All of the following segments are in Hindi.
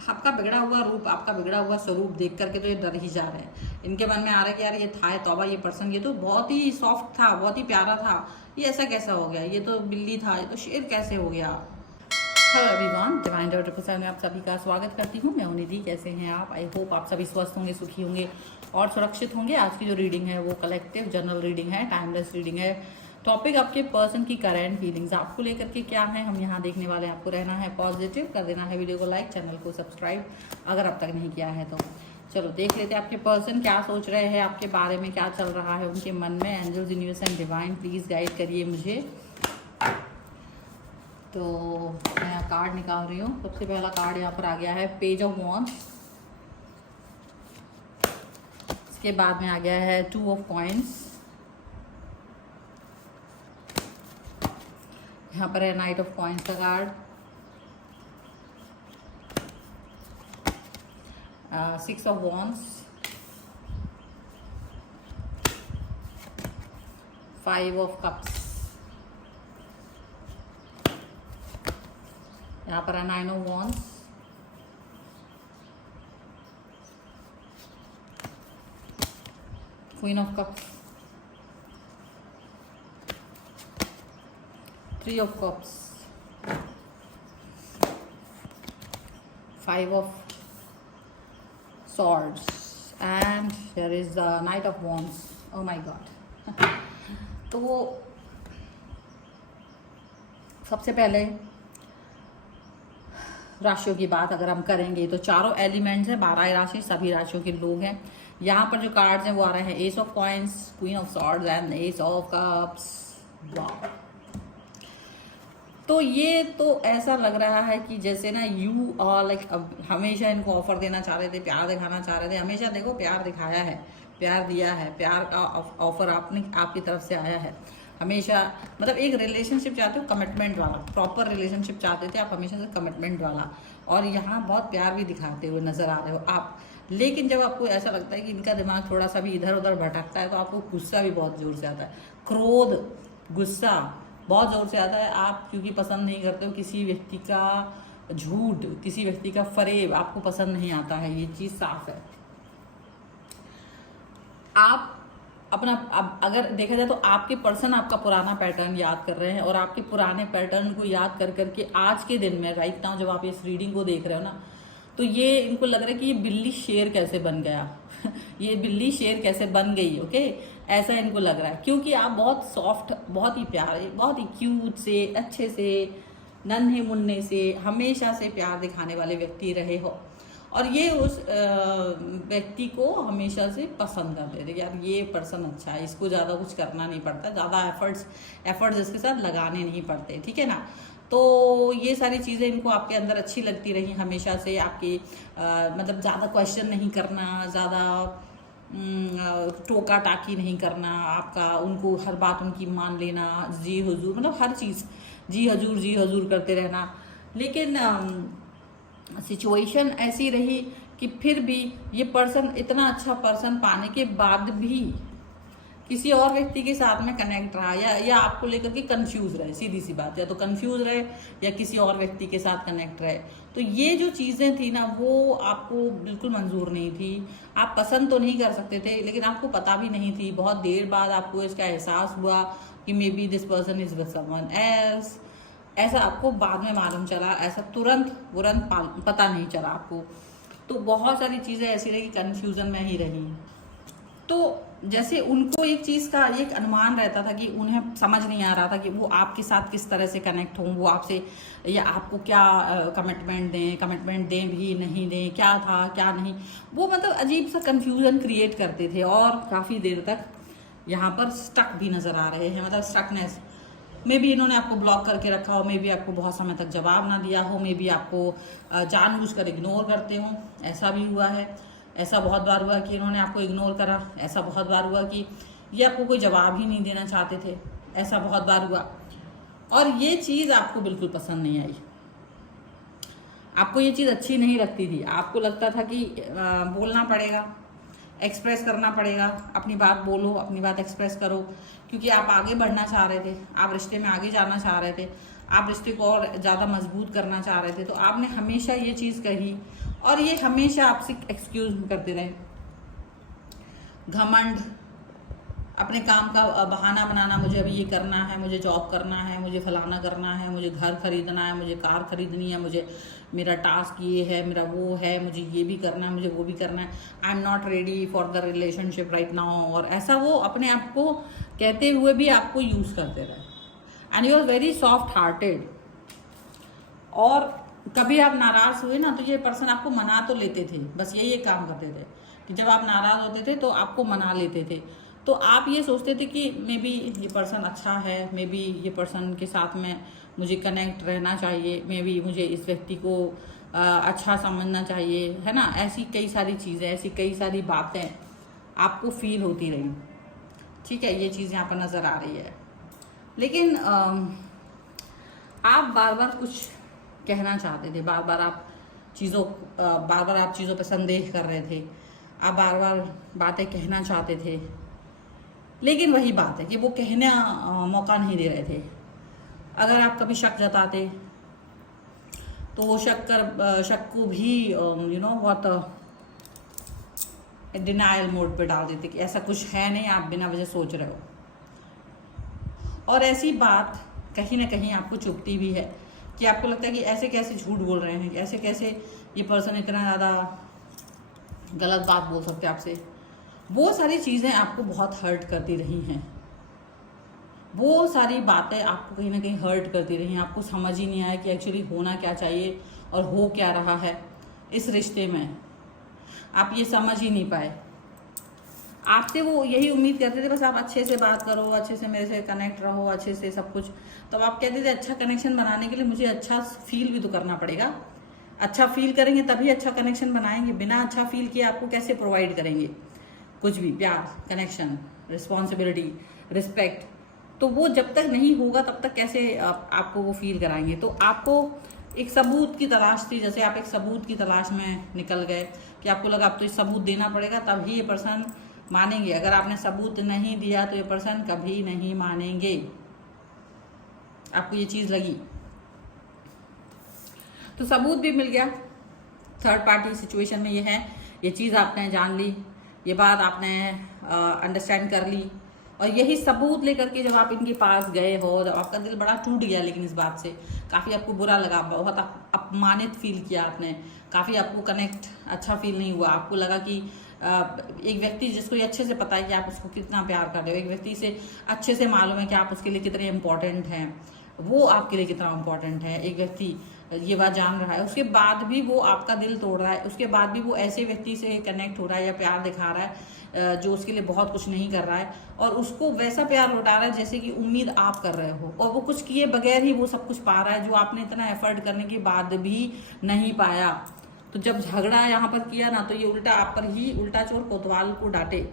आपका बिगड़ा हुआ रूप, आपका बिगड़ा हुआ स्वरूप देख करके तो ये डर ही जा रहे हैं। इनके मन में आ रहा है कि यार ये था है तौबा, ये पर्सन ये तो बहुत ही सॉफ्ट था, बहुत ही प्यारा था, ये ऐसा कैसा हो गया, ये तो बिल्ली था, ये तो शेर कैसे हो गया। हेलो एवरीवन, डिवाइन डॉटर प्रसाद में आप सभी का स्वागत करती हूँ। मैं हूं निधि। कैसे हैं आप? आई होप आप सभी स्वस्थ होंगे, सुखी होंगे और सुरक्षित होंगे। आज की जो रीडिंग है वो कलेक्टिव जनरल रीडिंग है, टाइमलेस रीडिंग है। टॉपिक आपके पर्सन की करंट फीलिंग्स आपको लेकर के क्या है, हम यहाँ देखने वाले हैं। आपको रहना है पॉजिटिव, कर देना है वीडियो को लाइक, चैनल को सब्सक्राइब अगर अब तक नहीं किया है तो। चलो देख लेते हैं आपके पर्सन क्या सोच रहे हैं, आपके बारे में क्या चल रहा है उनके मन में। Angels, universe and divine please guide करिए मुझे। तो मैं यहाँ कार्ड निकाल रही हूँ। सबसे पहला कार्ड यहाँ पर आ गया है पेज ऑफ वॉन्ड्स। इसके बाद में आ गया है 2 ऑफ कॉइन्स। यहाँ पर है नाइट ऑफ कॉइन्स का card. 6 of wands, 5 of cups. यहाँ पर है 9 of wands, queen of cups, 3 of cups, 5 of swords and here is the knight of wands. Oh my god. तो वो सबसे पहले राशियों की बात अगर हम करेंगे तो चारों एलिमेंट्स हैं, 12 राशि, सभी राशियों के लोग हैं। यहाँ पर जो कार्ड्स हैं वो आ रहे हैं S of coins, queen of swords and S of cups. वाह, तो ये तो ऐसा लग रहा है कि जैसे ना यू लाइक हमेशा इनको ऑफर देना चाह रहे थे, प्यार दिखाना चाह रहे थे। हमेशा देखो प्यार दिखाया है, प्यार दिया है, प्यार का ऑफर आपने आपकी तरफ से आया है। हमेशा मतलब एक रिलेशनशिप चाहते हो कमिटमेंट वाला, प्रॉपर रिलेशनशिप चाहते थे आप हमेशा से, कमिटमेंट वाला। और यहाँ बहुत प्यार भी दिखाते हुए नजर आ रहे हो आप। लेकिन जब आपको ऐसा लगता है कि इनका दिमाग थोड़ा सा भी इधर उधर भटकता है तो आपको गुस्सा भी बहुत जोर से आता है। क्रोध, गुस्सा बहुत जोर से आता है। आप क्योंकि पसंद नहीं करते हो किसी व्यक्ति का झूठ, किसी व्यक्ति का फरेब आपको पसंद नहीं आता है, ये चीज साफ है। आप अपना अब अगर देखा जाए तो आपके पर्सन आपका पुराना पैटर्न याद कर रहे हैं और आपके पुराने पैटर्न को याद कर करके आज के दिन में राइट नाउ जब आप इस रीडिंग को देख रहे हो ना, तो ये इनको लग रहा है कि ये बिल्ली शेर कैसे बन गया ये बिल्ली शेर कैसे बन गई। ओके, ऐसा इनको लग रहा है क्योंकि आप बहुत सॉफ्ट, बहुत ही प्यारे, बहुत ही क्यूट से, अच्छे से, नन्हे मुन्ने से, हमेशा से प्यार दिखाने वाले व्यक्ति रहे हो। और ये उस व्यक्ति को हमेशा से पसंद करते थे, यार ये पर्सन अच्छा है, इसको ज़्यादा कुछ करना नहीं पड़ता, ज़्यादा एफर्ट्स इसके साथ लगाने नहीं पड़ते, ठीक है ना। तो ये सारी चीज़ें इनको आपके अंदर अच्छी लगती रही हमेशा से। आपकी मतलब ज़्यादा क्वेश्चन नहीं करना, ज़्यादा टोका टाकी नहीं करना आपका, उनको हर बात उनकी मान लेना, जी हुजूर, मतलब हर चीज़ जी हजूर करते रहना। लेकिन सिचुएशन ऐसी रही कि फिर भी ये पर्सन, इतना अच्छा पर्सन पाने के बाद भी किसी और व्यक्ति के साथ में कनेक्ट रहा, या आपको लेकर के कंफ्यूज रहे। सीधी सी बात, या तो कंफ्यूज रहे या किसी और व्यक्ति के साथ कनेक्ट रहे। तो ये जो चीज़ें थी ना वो आपको बिल्कुल मंजूर नहीं थी। आप पसंद तो नहीं कर सकते थे लेकिन आपको पता भी नहीं थी। बहुत देर बाद आपको इसका एहसास हुआ कि may be this person is with someone else. ऐसा आपको बाद में मालूम चला, ऐसा तुरंत पता नहीं चला आपको। तो बहुत सारी चीज़ें ऐसी रही, कन्फ्यूजन में ही रही। तो जैसे उनको एक चीज़ का एक अनुमान रहता था कि उन्हें समझ नहीं आ रहा था कि वो आपके साथ किस तरह से कनेक्ट हों, वो आपसे या आपको क्या कमिटमेंट दें भी नहीं दें, क्या था क्या नहीं, वो मतलब अजीब सा कंफ्यूजन क्रिएट करते थे। और काफ़ी देर तक यहाँ पर स्टक भी नज़र आ रहे हैं, मतलब स्टकनेस। मे बी इन्होंने आपको ब्लॉक करके रखा हो, मे बी आपको बहुत समय तक जवाब ना दिया हो, मे बी आपको जानबूझकर इग्नोर करते हो, ऐसा भी हुआ है। ऐसा बहुत बार हुआ कि इन्होंने आपको इग्नोर करा। ऐसा बहुत बार हुआ कि ये आपको कोई जवाब ही नहीं देना चाहते थे। ऐसा बहुत बार हुआ और ये चीज़ आपको बिल्कुल पसंद नहीं आई। आपको ये चीज़ अच्छी नहीं लगती थी। आपको लगता था कि बोलना पड़ेगा, एक्सप्रेस करना पड़ेगा, अपनी बात बोलो, अपनी बात एक्सप्रेस करो, क्योंकि आप आगे बढ़ना चाह रहे थे, आप रिश्ते में आगे जाना चाह रहे थे, आप रिश्ते को और ज़्यादा मजबूत करना चाह रहे थे। तो आपने हमेशा ये चीज़ कही और ये हमेशा आपसे एक्सक्यूज करते रहे, घमंड, अपने काम का बहाना बनाना, मुझे अभी ये करना है, मुझे जॉब करना है, मुझे फलाना करना है, मुझे घर खरीदना है, मुझे कार खरीदनी है, मुझे मेरा टास्क ये है, मेरा वो है, मुझे ये भी करना है, मुझे वो भी करना है, I am not ready for the relationship right now. और ऐसा वो अपने आप को कहते हुए भी आपको यूज करते रहे। And you are very soft hearted. और कभी आप नाराज हुए ना तो ये पर्सन आपको मना तो लेते थे, बस यही एक काम करते थे कि जब आप नाराज होते थे तो आपको मना लेते थे। तो आप ये सोचते थे कि मे बी ये पर्सन अच्छा है, मे बी ये पर्सन के साथ में मुझे कनेक्ट रहना चाहिए, मे बी मुझे इस व्यक्ति को अच्छा समझना चाहिए, है ना। ऐसी कई सारी चीज़ें, ऐसी कई सारी बातें आपको फील होती रही, ठीक है। ये चीज़ यहाँ पर नज़र आ रही है। लेकिन आप बार बार कुछ कहना चाहते थे, बार बार आप चीज़ों पर संदेह कर रहे थे, आप बार बार बातें कहना चाहते थे, लेकिन वही बात है कि वो कहने मौका नहीं दे रहे थे। अगर आप कभी शक जताते तो वो शक को भी बहुत डिनायल मोड पे डाल देते कि ऐसा कुछ है नहीं, आप बिना वजह सोच रहे हो। और ऐसी बात कहीं ना कहीं आपको चुभती भी है कि आपको लगता है कि ऐसे कैसे झूठ बोल रहे हैं, ऐसे कैसे ये पर्सन इतना ज़्यादा गलत बात बोल सकते हैं आपसे। वो सारी चीज़ें आपको बहुत हर्ट करती रही हैं, वो सारी बातें आपको कहीं ना कहीं हर्ट करती रही हैं। आपको समझ ही नहीं आया कि एक्चुअली होना क्या चाहिए और हो क्या रहा है इस रिश्ते में, आप ये समझ ही नहीं पाए। आपसे वो यही उम्मीद करते थे बस आप अच्छे से बात करो, अच्छे से मेरे से कनेक्ट रहो, अच्छे से सब कुछ। तब आप कहते थे अच्छा कनेक्शन बनाने के लिए मुझे अच्छा फील भी तो करना पड़ेगा, अच्छा फील करेंगे तभी अच्छा कनेक्शन बनाएंगे, बिना अच्छा फील किए आपको कैसे प्रोवाइड करेंगे कुछ भी, प्यार, कनेक्शन, रिस्पॉन्सिबिलिटी, रिस्पेक्ट। तो वो जब तक नहीं होगा तब तक कैसे आपको वो फील कराएंगे। तो आपको एक सबूत की तलाश थी, जैसे आप एक सबूत की तलाश में निकल गए कि आपको लगा अब तो सबूत देना पड़ेगा तभी ये पर्सन मानेंगे। अगर आपने सबूत नहीं दिया तो ये पर्सन कभी नहीं मानेंगे, आपको ये चीज़ लगी। तो सबूत भी मिल गया, थर्ड पार्टी सिचुएशन में ये है, ये चीज़ आपने जान ली, ये बात आपने अंडरस्टैंड कर ली। और यही सबूत लेकर के जब आप इनके पास गए हो, जब आपका दिल बड़ा टूट गया, लेकिन इस बात से काफ़ी आपको बुरा लगा, बहुत अपमानित फील किया आपने, काफ़ी आपको कनेक्ट अच्छा फील नहीं हुआ। आपको लगा कि एक व्यक्ति जिसको ये अच्छे से पता है कि आप उसको कितना प्यार कर रहे हो, एक व्यक्ति से अच्छे से मालूम है कि आप उसके लिए कितने इम्पोर्टेंट हैं, वो आपके लिए कितना इम्पोर्टेंट है, एक व्यक्ति ये बात जान रहा है, उसके बाद भी वो आपका दिल तोड़ रहा है, उसके बाद भी वो ऐसे व्यक्ति से कनेक्ट हो रहा है या प्यार दिखा रहा है जो उसके लिए बहुत कुछ नहीं कर रहा है, और उसको वैसा प्यार लौटा रहा है जैसे कि उम्मीद आप कर रहे हो, और वो कुछ किए बगैर ही वो सब कुछ पा रहा है जो आपने इतना एफर्ट करने के बाद भी नहीं पाया। तो जब झगड़ा यहाँ पर किया ना, तो ये उल्टा आप पर ही उल्टा चोर कोतवाल को डांटे,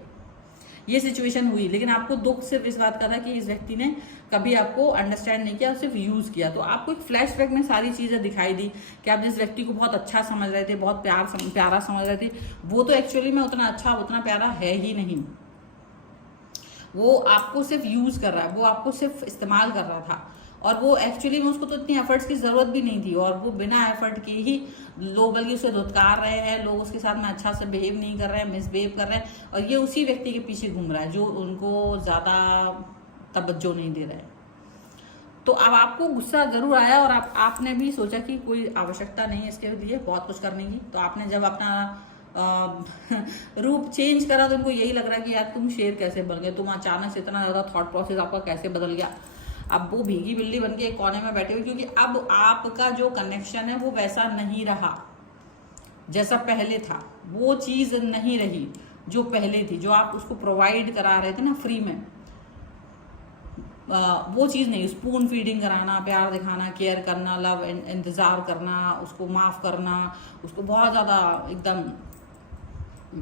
ये सिचुएशन हुई। लेकिन आपको दुख सिर्फ इस बात का था कि इस व्यक्ति ने कभी आपको अंडरस्टैंड नहीं किया, सिर्फ यूज किया। तो आपको एक फ्लैशबैक में सारी चीजें दिखाई दी कि आप जिस व्यक्ति को बहुत अच्छा समझ रहे थे, बहुत प्यारा समझ रहे थे, वो तो एक्चुअली में उतना अच्छा, उतना प्यारा है ही नहीं। वो आपको सिर्फ यूज कर रहा है, वो आपको सिर्फ इस्तेमाल कर रहा था, और वो एक्चुअली में उसको तो इतनी एफर्ट्स की जरूरत भी नहीं थी, और वो बिना एफर्ट के ही लोग बल्कि उसे धुतकार रहे हैं, लोग उसके साथ में अच्छा से बिहेव नहीं कर रहे हैं, मिसबिहेव कर रहे हैं, और ये उसी व्यक्ति के पीछे घूम रहा है जो उनको ज़्यादा तवज्जो नहीं दे रहा है। तो अब आपको गुस्सा जरूर आया, और आपने भी सोचा कि कोई आवश्यकता नहीं है इसके लिए बहुत कुछ करने की। तो आपने जब अपना रूप चेंज करा तो उनको यही लग रहा है कि यार तुम शेर कैसे बन गए, तुम अचानक से इतना ज़्यादा थॉट प्रोसेस आपका कैसे बदल गया। अब वो भीगी बिल्ली बन के एक कोने में बैठे हुए, क्योंकि अब आपका जो कनेक्शन है वो वैसा नहीं रहा जैसा पहले था, वो चीज़ नहीं रही जो पहले थी, जो आप उसको प्रोवाइड करा रहे थे ना फ्री में, वो चीज़ नहीं। स्पून फीडिंग कराना, प्यार दिखाना, केयर करना, लव इंतज़ार करना, उसको माफ़ करना, उसको बहुत ज़्यादा एकदम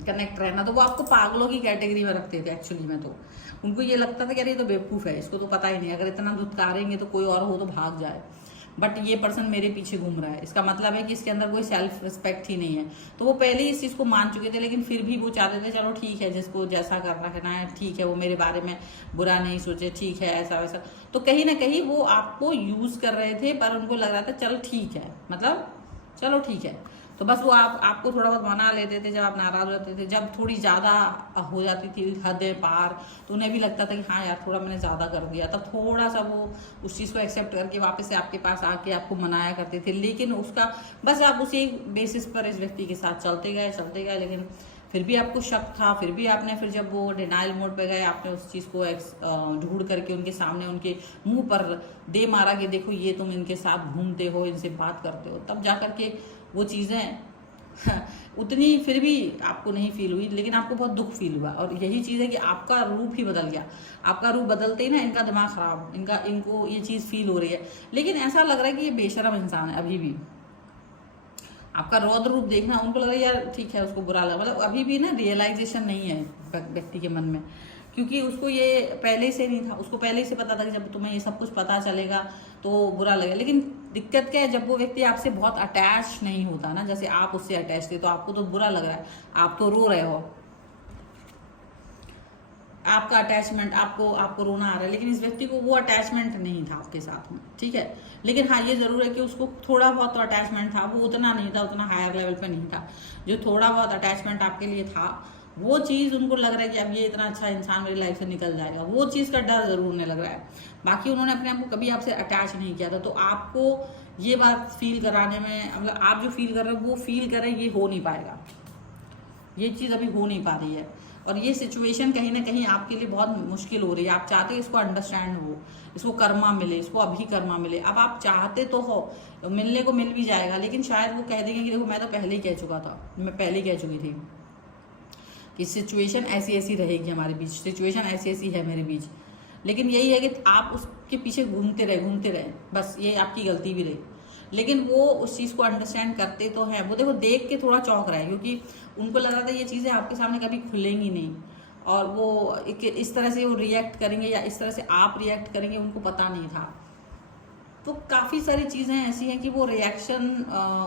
कनेक्ट रहना, तो वो आपको पागलों की कैटेगरी में रखते थे एक्चुअली में। तो उनको ये लगता था कि अरे ये तो बेवकूफ़ है, इसको तो पता ही नहीं, अगर इतना धुतकारेंगे तो कोई और हो तो भाग जाए, बट ये पर्सन मेरे पीछे घूम रहा है, इसका मतलब है कि इसके अंदर कोई सेल्फ रिस्पेक्ट ही नहीं है। तो वो पहले ही इस चीज़ को मान चुके थे, लेकिन फिर भी वो चाहते थे चलो ठीक है, जिसको जैसा करना है ठीक है, वो मेरे बारे में बुरा नहीं सोचे, ठीक है, ऐसा वैसा। तो कहीं ना कहीं वो आपको यूज़ कर रहे थे, पर उनको लग रहा था चलो ठीक है, मतलब चलो ठीक है। तो बस वो आपको थोड़ा बहुत मना लेते थे जब आप नाराज होते थे। जब थोड़ी ज़्यादा हो जाती थी हदें पार, तो उन्हें भी लगता था कि हाँ यार थोड़ा मैंने ज़्यादा कर दिया, तब थोड़ा सा वो उस चीज़ को एक्सेप्ट करके वापस से आपके पास आके आपको मनाया करते थे। लेकिन उसका बस आप उसी बेसिस पर इस व्यक्ति के साथ चलते गए, लेकिन फिर भी आपको शक था, फिर भी आपने फिर जब वो डिनाइल मोड पे गए, आपने उस चीज़ को ढूंढ करके उनके सामने उनके मुंह पर दे मारा कि देखो ये तुम इनके साथ घूमते हो, इनसे बात करते हो, तब जा करके वो चीज़ें उतनी फिर भी आपको नहीं फील हुई, लेकिन आपको बहुत दुख फील हुआ। और यही चीज़ है कि आपका रूप ही बदल गया। आपका रूप बदलते ही ना इनका दिमाग खराब, इनको ये चीज़ फील हो रही है। लेकिन ऐसा लग रहा है कि ये बेशरम इंसान है अभी भी। आपका रौद्र रूप देखना उनको लग रहा है यार ठीक है, उसको बुरा लगा, मतलब अभी भी ना रियलाइजेशन नहीं है व्यक्ति के मन में, क्योंकि उसको ये पहले से नहीं था। उसको पहले से पता था कि जब तुम्हें ये सब कुछ पता चलेगा तो बुरा लगेगा। लेकिन दिक्कत क्या है, जब वो व्यक्ति आपसे बहुत अटैच नहीं होता ना, जैसे आप उससे अटैच थे, तो आपको तो बुरा लग रहा है, आप तो रो रहे हो, आपका अटैचमेंट, आपको रोना आ रहा है। लेकिन इस व्यक्ति को वो अटैचमेंट नहीं था आपके साथ में, ठीक है। लेकिन हाँ ये जरूर है कि उसको थोड़ा बहुत तो अटैचमेंट था, वो उतना नहीं था, उतना हायर लेवल पे नहीं था। जो थोड़ा बहुत अटैचमेंट आपके लिए था, वो चीज़ उनको लग रहा है कि अब ये इतना अच्छा इंसान मेरी लाइफ से निकल जाएगा, वो चीज़ का डर जरूर उन्हें लग रहा है। बाकी उन्होंने अपने आप को कभी आपसे अटैच नहीं किया था। तो आपको ये बात फील कराने में, मतलब आप जो फील कर रहे हो वो फील कर रहे हैं, ये हो नहीं पाएगा, ये चीज़ अभी हो नहीं पा रही है। और ये सिचुएशन कहीं ना कहीं आपके लिए बहुत मुश्किल हो रही है। आप चाहते हैं इसको अंडरस्टैंड हो, इसको कर्मा मिले, इसको अभी कर्मा मिले। अब आप चाहते तो हो, मिलने को मिल भी जाएगा, लेकिन शायद वो कह देंगे कि देखो मैं तो पहले ही कह चुका था, मैं पहले ही कह चुकी थी कि सिचुएशन ऐसी ऐसी रहेगी हमारे बीच, सिचुएशन ऐसी ऐसी है मेरे बीच। लेकिन यही है कि आप उसके पीछे घूमते रहे, बस ये आपकी गलती भी रही। लेकिन वो उस चीज़ को अंडरस्टैंड करते तो हैं। वो देखो देख के थोड़ा चौंक रहा है, क्योंकि उनको लग रहा था ये चीज़ें आपके सामने कभी खुलेंगी नहीं, और वो इस तरह से वो रिएक्ट करेंगे या इस तरह से आप रिएक्ट करेंगे, उनको पता नहीं था। तो काफ़ी सारी चीज़ें ऐसी हैं कि वो रिएक्शन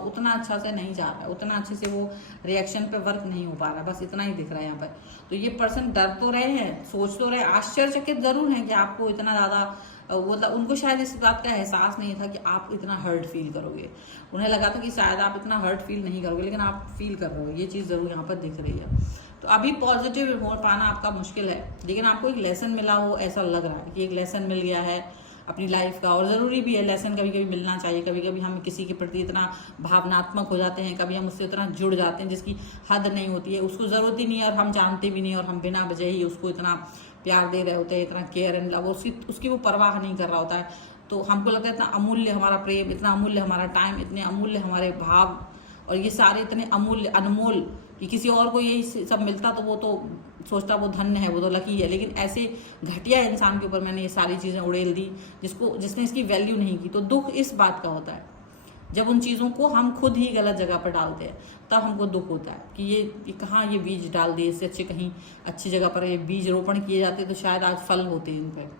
उतना अच्छा से नहीं जा रहा है, उतना अच्छे से वो रिएक्शन पे वर्क नहीं हो पा रहा है, बस इतना ही दिख रहा है यहाँ पर। तो ये पर्सन डर तो रहे हैं, सोच तो रहे, आश्चर्यचकित जरूर हैं कि आपको इतना ज़्यादा, मतलब उनको शायद इस बात का एहसास नहीं था कि आप इतना हर्ट फील करोगे। उन्हें लगा था कि शायद आप इतना हर्ट फील नहीं करोगे, लेकिन आप फील कर रहे हो, ये चीज़ ज़रूर यहाँ पर दिख रही है। तो अभी पॉजिटिव हो पाना आपका मुश्किल है, लेकिन आपको एक लेसन मिला हो ऐसा लग रहा है कि एक लेसन मिल गया है अपनी लाइफ का। और ज़रूरी भी है, लेसन कभी कभी मिलना चाहिए। कभी कभी हम किसी के प्रति इतना भावनात्मक हो जाते हैं, कभी हम उससे इतना जुड़ जाते हैं जिसकी हद नहीं होती है, उसको ज़रूरत ही नहीं है और हम जानते भी नहीं, और हम बिना वजह ही उसको इतना प्यार दे रहे होते हैं, इतना केयर एंड लव, उसकी वो परवाह नहीं कर रहा होता है। तो हमको लगता है इतना अमूल्य हमारा प्रेम, इतना अमूल्य हमारा टाइम, इतने अमूल्य हमारे भाव, और ये सारे इतने अमूल्य अनमोल कि किसी और को यही सब मिलता तो वो तो सोचता वो धन्य है, वो तो लकी है। लेकिन ऐसे घटिया इंसान के ऊपर मैंने ये सारी चीज़ें उड़ेल दी जिसने इसकी वैल्यू नहीं की। तो दुख इस बात का होता है, जब उन चीज़ों को हम खुद ही गलत जगह पर डालते हैं, तब हमको दुख होता है कि ये कहाँ ये बीज डाल दिए, इससे अच्छे कहीं अच्छी जगह पर ये बीज रोपण किए जाते तो शायद आज फल होते इन पर।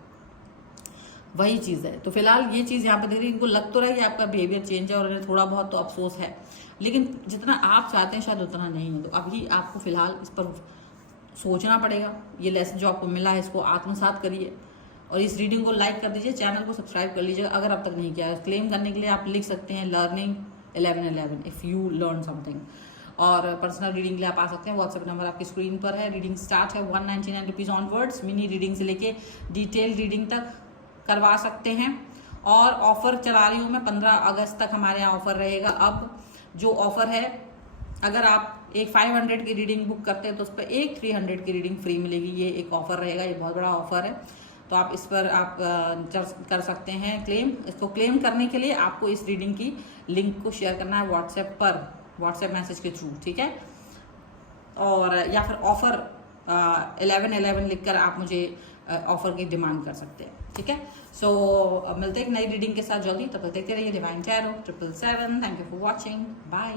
वही चीज़ है। तो फिलहाल ये चीज़ यहाँ पे देख रही, इनको लग तो रहा है कि आपका बिहेवियर चेंज है और इन्हें थोड़ा बहुत तो अफसोस है, लेकिन जितना आप चाहते हैं शायद उतना नहीं है। तो अभी आपको फिलहाल इस पर सोचना पड़ेगा। ये लेसन जो आपको मिला है इसको आत्मसात करिए, और इस रीडिंग को लाइक कर दीजिए, चैनल को सब्सक्राइब कर लीजिएगा अगर अब तक नहीं किया है। क्लेम करने के लिए आप लिख सकते हैं learning 1111 if you learn something. और पर्सनल रीडिंग के लिए आप आ सकते हैं, व्हाट्सएप नंबर आपकी स्क्रीन पर है। रीडिंग स्टार्ट है 199 रुपीज़ ऑनवर्ड्स। मिनी रीडिंग से लेके डिटेल रीडिंग तक करवा सकते हैं। और ऑफर चला रही हूँ मैं, 15 अगस्त तक हमारे यहाँ ऑफर रहेगा। अब जो ऑफर है, अगर आप एक 500 की रीडिंग बुक करते हैं तो उस पर एक 300 की रीडिंग फ्री मिलेगी। ये एक ऑफर रहेगा, ये बहुत बड़ा ऑफर है। तो आप इस पर आप कर सकते हैं क्लेम। इसको क्लेम करने के लिए आपको इस रीडिंग की लिंक को शेयर करना है व्हाट्सएप पर, व्हाट्सएप मैसेज के थ्रू, ठीक है। और या फिर ऑफर 1111 लिखकर आप मुझे ऑफर की डिमांड कर सकते हैं, ठीक है। सो मिलते हैं एक नई रीडिंग के साथ जल्दी। तब तक देखते रहिए divine tarot 777। Thank you for watching, bye.